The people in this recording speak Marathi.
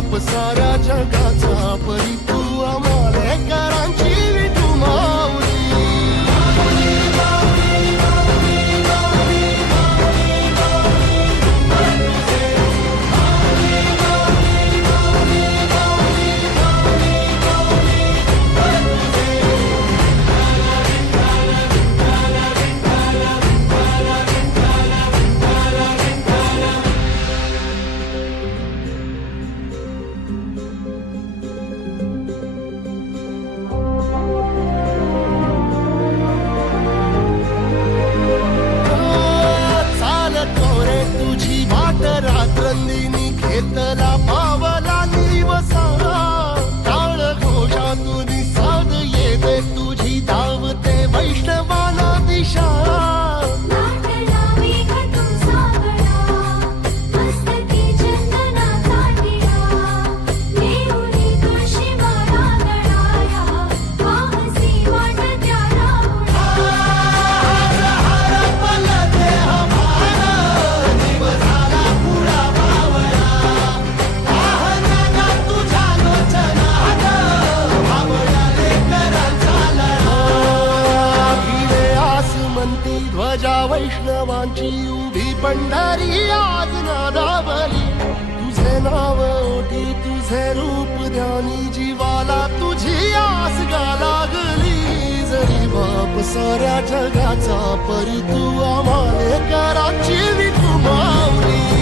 बाप साऱ्या जगाचा परी तू आम्हाला करांची विठू माऊली. रात्रंदिनी घेतला पावला दिवसा टाळ घोषातून साध येते तुझी धावते वैष्णवाला दिशा. ध्वजा वैष्णवांची उभी पंढरी आज नादावली. तुझे नाव ओठी तुझे रूप ध्यानी जीवाला तुझी आस गा लागली. जरी बाप साऱ्या जगाचा परी तू आम्हाला कराची विठू माऊली.